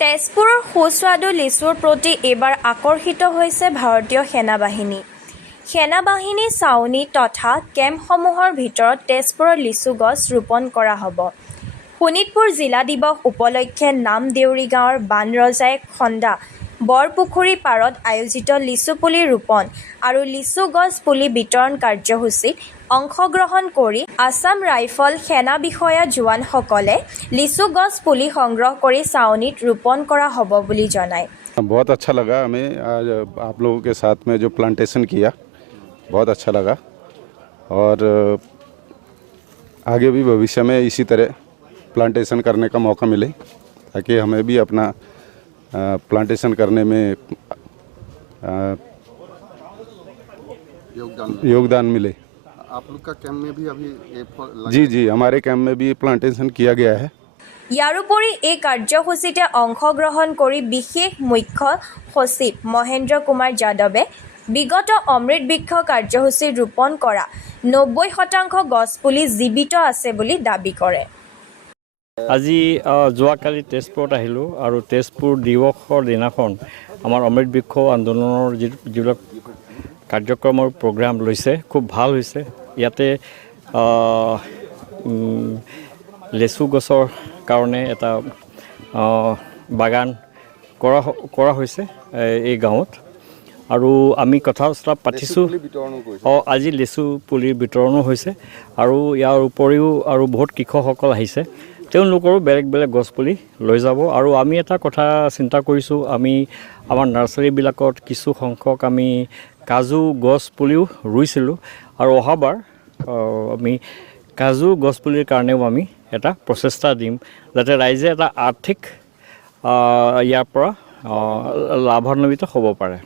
তেজপুৰৰ সুস্বাদু লিচুৰ প্ৰতি এইবাৰ আকৰ্ষিত হৈছে ভাৰতীয় সেনাবাহিনী। সেনাবাহিনী ছাউনী তথা কেম্পসমূহৰ ভিতৰত তেজপুৰৰ লিচু গছ ৰোপণ কৰা হ'ব। শোণিতপুৰ জিলা দিৱস উপলক্ষে নামদেউৰী গাঁৱৰ বানৰজাই খন্দা বৰপুখুৰী পাৰত আয়োজিত লিচু পুলি ৰোপণ আৰু লিচু গছ পুলি বিতৰণ কাৰ্যসূচীত অংশগ্ৰহণ কৰি আছাম ৰাইফল সেনা বিষয়া জোৱানসকলে লিচু গছ পুলি সংগ্ৰহ কৰি ছাউনীত ৰোপণ কৰা হ'ব বুলি জনায়। बहुत अच्छा लगा हमें आज आप लोगों के साथ में जो प्लांटेशन किया बहुत अच्छा लगा और आगे भी भविष्य में इसी तरह प्लांटेशन करने का मौका मिले ताकि हमें भी अपना प्लांटेशन करने में योगदान मिले। आप लोग का कैंप में भी अभी जी हमारे कैंप में भी प्लांटेशन किया गया है। ইয়াৰোপৰি এই কাৰ্যসূচীতে অংশগ্ৰহণ কৰি বিশেষ মুখ্য সচিব মহেন্দ্ৰ কুমাৰ যাদৱে বিগত অমৃত বৃক্ষ কাৰ্যসূচীত ৰোপণ কৰা 90% গছপুলি জীৱিত আছে বুলি দাবী কৰে। আজি যোৱাকালি তেজপুৰত আহিলোঁ আৰু তেজপুৰ দিৱসৰ দিনাখন আমাৰ অমৃত বৃক্ষ আন্দোলনৰ যিবিলাক কাৰ্যক্ৰমৰ প্ৰগ্ৰাম লৈছে খুব ভাল হৈছে। ইয়াতে লেচু গছৰ কাৰণে এটা বাগান কৰা হৈছে এই গাঁৱত আৰু আমি কথা পাতিছোঁ। আজি লেচু পুলিৰ বিতৰণো হৈছে আৰু ইয়াৰ উপৰিও আৰু বহুত কৃষকসকল আহিছে, তেওঁলোকৰো বেলেগ বেলেগ গছপুলি লৈ যাব আৰু আমি এটা কথা চিন্তা কৰিছোঁ, আমি আমাৰ নাৰ্চাৰীবিলাকত কিছু সংখ্যক আমি কাজু গছ পুলিও ৰুইছিলোঁ আৰু অহাবাৰ আমি কাজু গছপুলিৰ কাৰণেও আমি এটা প্ৰচেষ্টা দিম যাতে ৰাইজে এটা আৰ্থিক ইয়াৰ পৰা লাভান্বিত হ'ব পাৰে।